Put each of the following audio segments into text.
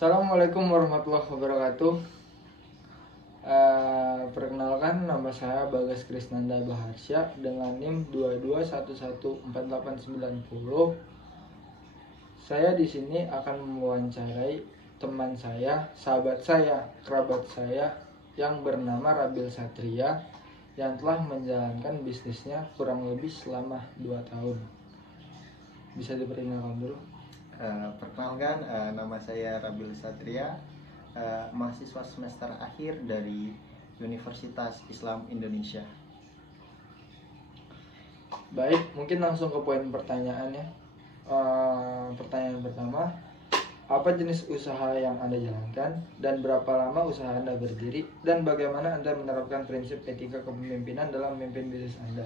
Assalamualaikum warahmatullahi wabarakatuh. Perkenalkan, nama saya Bagas Krisnanda Baharsya dengan NIM 22114890. Saya di sini akan mewawancarai teman saya, sahabat saya, kerabat saya yang bernama Rabil Satria yang telah menjalankan bisnisnya kurang lebih selama 2 tahun. Bisa diperkenalkan dulu? Perkenalkan, nama saya Rabil Satria, mahasiswa semester akhir dari Universitas Islam Indonesia. Baik, mungkin langsung ke poin pertanyaannya. Pertanyaan pertama, apa jenis usaha yang Anda jalankan dan berapa lama usaha Anda berdiri dan bagaimana Anda menerapkan prinsip etika kepemimpinan dalam memimpin bisnis Anda?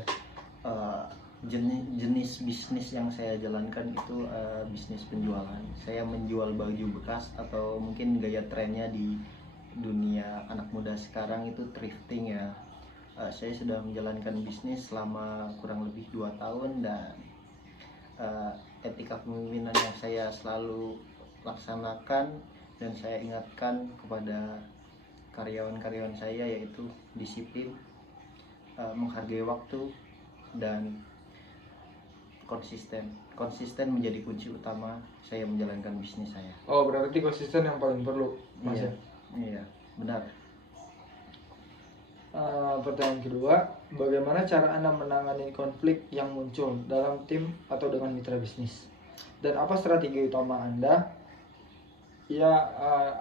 Jenis bisnis yang saya jalankan itu bisnis penjualan. Saya menjual baju bekas atau mungkin gaya trennya di dunia anak muda sekarang itu thrifting ya. Saya sudah menjalankan bisnis selama kurang lebih 2 tahun dan etika kepemimpinan yang saya selalu laksanakan dan saya ingatkan kepada karyawan-karyawan saya yaitu disiplin, menghargai waktu, dan konsisten menjadi kunci utama saya menjalankan bisnis saya. Oh, berarti konsisten yang paling perlu, Mas. Iya, benar. Pertanyaan kedua, bagaimana cara Anda menangani konflik yang muncul dalam tim atau dengan mitra bisnis? Dan apa strategi utama Anda?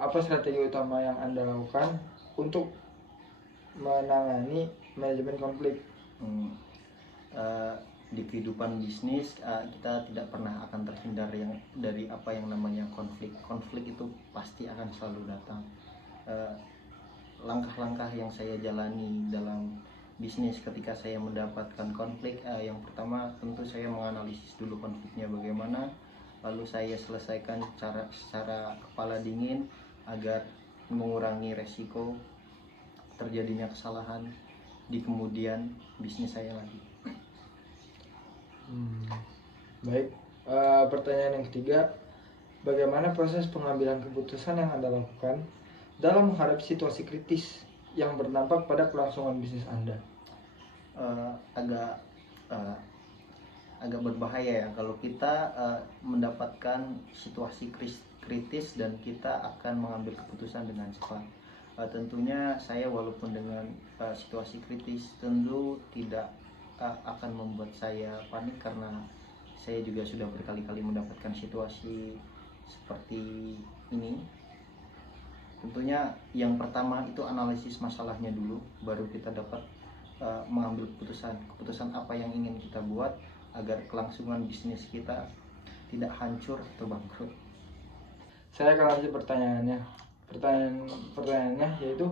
Apa strategi utama yang Anda lakukan untuk menangani manajemen konflik? Di kehidupan bisnis kita tidak pernah akan terhindar dari apa yang namanya konflik. Konflik itu pasti akan selalu datang. Langkah-langkah yang saya jalani dalam bisnis ketika saya mendapatkan konflik, yang pertama tentu saya menganalisis dulu konfliknya bagaimana, lalu saya selesaikan secara kepala dingin agar mengurangi resiko terjadinya kesalahan di kemudian bisnis saya lagi. Baik, pertanyaan yang ketiga, bagaimana proses pengambilan keputusan yang Anda lakukan dalam menghadapi situasi kritis yang berdampak pada kelangsungan bisnis Anda? Agak berbahaya ya kalau kita mendapatkan situasi kritis dan kita akan mengambil keputusan dengan cepat. Tentunya saya walaupun dengan situasi kritis tentu tidak akan membuat saya panik karena saya juga sudah berkali-kali mendapatkan situasi seperti ini. Tentunya yang pertama itu analisis masalahnya dulu, baru kita dapat mengambil keputusan apa yang ingin kita buat agar kelangsungan bisnis kita tidak hancur atau bangkrut. Saya akan lanjut pertanyaannya. Pertanyaannya yaitu,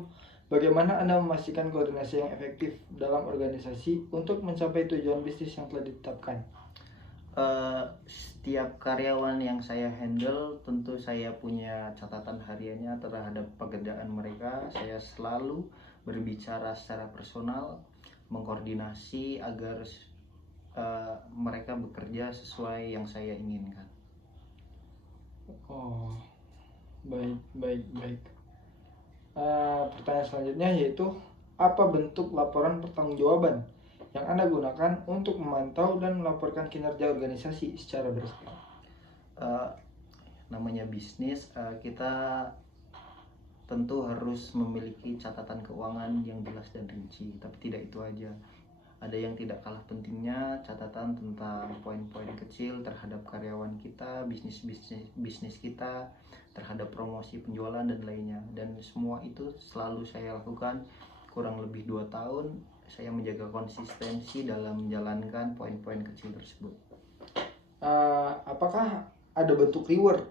bagaimana Anda memastikan koordinasi yang efektif dalam organisasi untuk mencapai tujuan bisnis yang telah ditetapkan? Setiap karyawan yang saya handle tentu saya punya catatan hariannya terhadap pekerjaan mereka. Saya selalu berbicara secara personal, mengkoordinasi agar mereka bekerja sesuai yang saya inginkan. Oh, baik. Pertanyaan selanjutnya yaitu, apa bentuk laporan pertanggungjawaban yang Anda gunakan untuk memantau dan melaporkan kinerja organisasi secara berkala? Namanya bisnis, kita tentu harus memiliki catatan keuangan yang jelas dan rinci, tapi tidak itu aja. Ada yang tidak kalah pentingnya, catatan tentang poin-poin kecil terhadap karyawan kita, bisnis kita, terhadap promosi penjualan dan lainnya. Dan semua itu selalu saya lakukan kurang lebih 2 tahun. Saya menjaga konsistensi dalam menjalankan poin-poin kecil tersebut. Apakah ada bentuk reward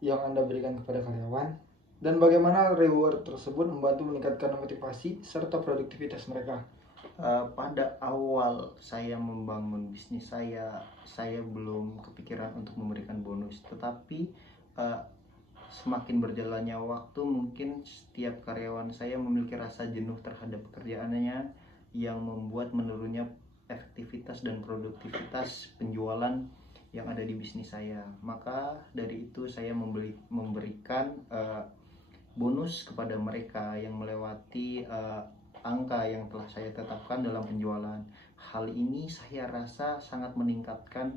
yang Anda berikan kepada karyawan? Dan bagaimana reward tersebut membantu meningkatkan motivasi serta produktivitas mereka? Pada awal saya membangun bisnis saya belum kepikiran untuk memberikan bonus. Tetapi semakin berjalannya waktu, mungkin setiap karyawan saya memiliki rasa jenuh terhadap pekerjaannya yang membuat menurunnya efektivitas dan produktivitas penjualan yang ada di bisnis saya. Maka dari itu saya memberikan bonus kepada mereka yang melewati angka yang telah saya tetapkan dalam penjualan. Hal ini saya rasa sangat meningkatkan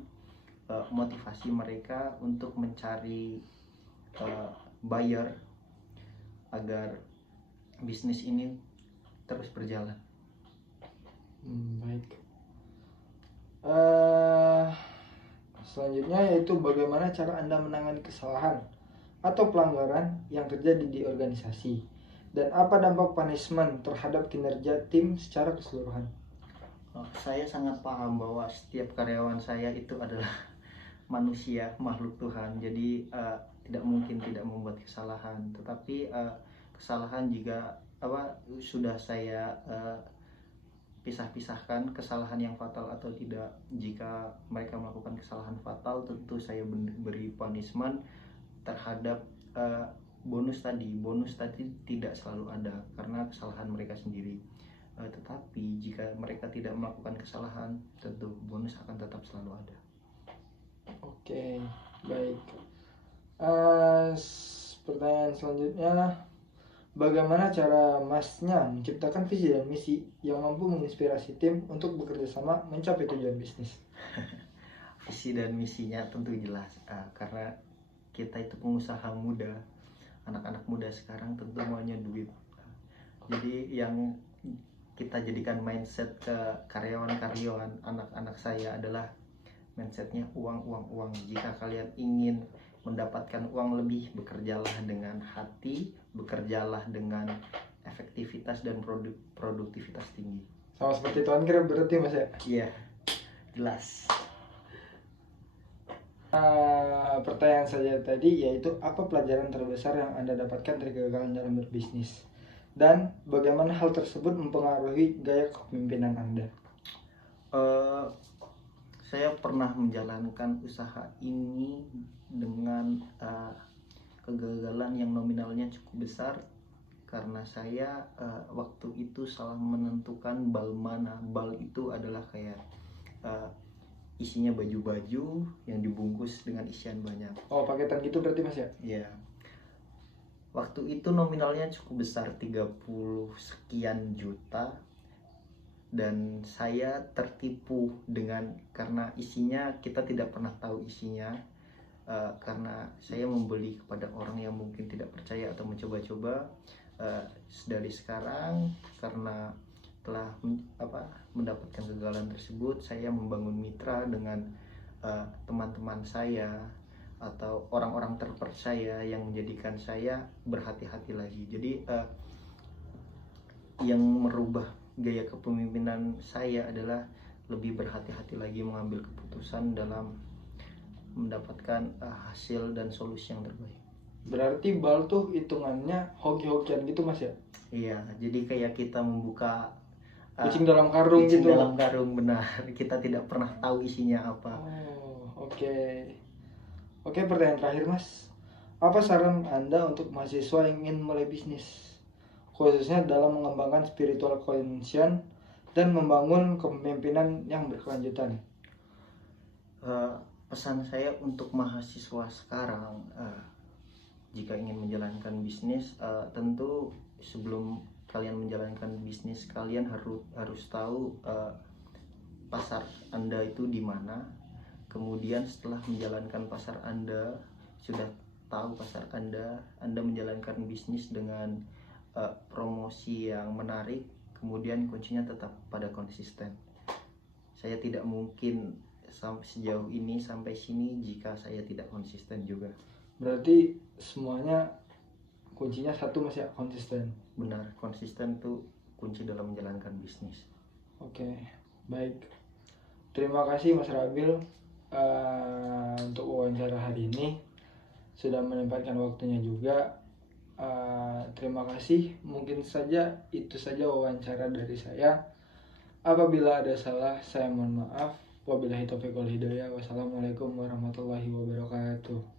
motivasi mereka untuk mencari buyer agar bisnis ini terus berjalan. Baik. Selanjutnya yaitu bagaimana cara Anda menangani kesalahan atau pelanggaran yang terjadi di organisasi, dan apa dampak punishment terhadap kinerja tim secara keseluruhan. Saya sangat paham bahwa setiap karyawan saya itu adalah manusia, makhluk Tuhan. Jadi tidak mungkin tidak membuat kesalahan. Tetapi kesalahan juga sudah saya pisahkan kesalahan yang fatal atau tidak. Jika mereka melakukan kesalahan fatal, tentu saya beri punishment terhadap bonus tadi tidak selalu ada karena kesalahan mereka sendiri. Tetapi jika mereka tidak melakukan kesalahan, tentu bonus akan tetap selalu ada. Oke, baik. Pertanyaan selanjutnya, bagaimana cara Masnya menciptakan visi dan misi yang mampu menginspirasi tim untuk bekerja sama mencapai tujuan bisnis? Visi dan misinya tentu jelas, karena kita itu pengusaha muda, anak-anak muda sekarang tentu maunya duit. Jadi yang kita jadikan mindset ke karyawan-karyawan anak-anak saya adalah mindsetnya uang. Jika kalian ingin mendapatkan uang lebih, bekerjalah dengan hati, bekerjalah dengan efektivitas dan produktivitas tinggi. Sama seperti Tuan Kira berarti Mas ya? Iya, jelas. Pertanyaan saja tadi yaitu apa pelajaran terbesar yang Anda dapatkan dari kegagalan dalam berbisnis, dan bagaimana hal tersebut mempengaruhi gaya kepemimpinan Anda? Saya pernah menjalankan usaha ini dengan kegagalan yang nominalnya cukup besar karena saya waktu itu salah menentukan bal mana. Bal itu adalah kayak isinya baju-baju yang dibungkus dengan isian banyak. Oh, paketan gitu berarti Mas ya? Iya. Waktu itu nominalnya cukup besar, 30 sekian juta, dan saya tertipu karena isinya kita tidak pernah tahu isinya, karena saya membeli kepada orang yang mungkin tidak percaya atau mencoba-coba. Dari sekarang karena telah mendapatkan kegagalan tersebut, saya membangun mitra dengan teman-teman saya atau orang-orang terpercaya yang menjadikan saya berhati-hati lagi. Jadi yang merubah gaya kepemimpinan saya adalah lebih berhati-hati lagi mengambil keputusan dalam mendapatkan hasil dan solusi yang terbaik. Berarti bal tuh hitungannya hoki-hokian gitu Mas ya? Iya, jadi kayak kita membuka kucing dalam karung kucing gitu. dalam karung, benar. Kita tidak pernah tahu isinya apa. Oh, Oke, pertanyaan terakhir Mas. Apa saran Anda untuk mahasiswa yang ingin mulai bisnis, khususnya dalam mengembangkan spiritual conscience dan membangun kepemimpinan yang berkelanjutan? Pesan saya untuk mahasiswa sekarang, jika ingin menjalankan bisnis, tentu sebelum kalian menjalankan bisnis, kalian harus tahu pasar Anda itu di mana. Kemudian setelah menjalankan pasar Anda, sudah tahu pasar Anda menjalankan bisnis dengan promosi yang menarik. Kemudian kuncinya tetap pada konsisten. Saya tidak mungkin sejauh ini sampai sini jika saya tidak konsisten juga. Berarti semuanya kuncinya satu Mas ya, konsisten. Benar, konsisten tuh kunci dalam menjalankan bisnis. Oke, baik. Terima kasih Mas Rabil untuk wawancara hari ini, sudah menyempatkan waktunya juga. Terima kasih. Mungkin saja itu saja wawancara dari saya. Apabila ada salah, saya mohon maaf. Wabillahi taufiq wal hidayah. Wassalamualaikum warahmatullahi wabarakatuh.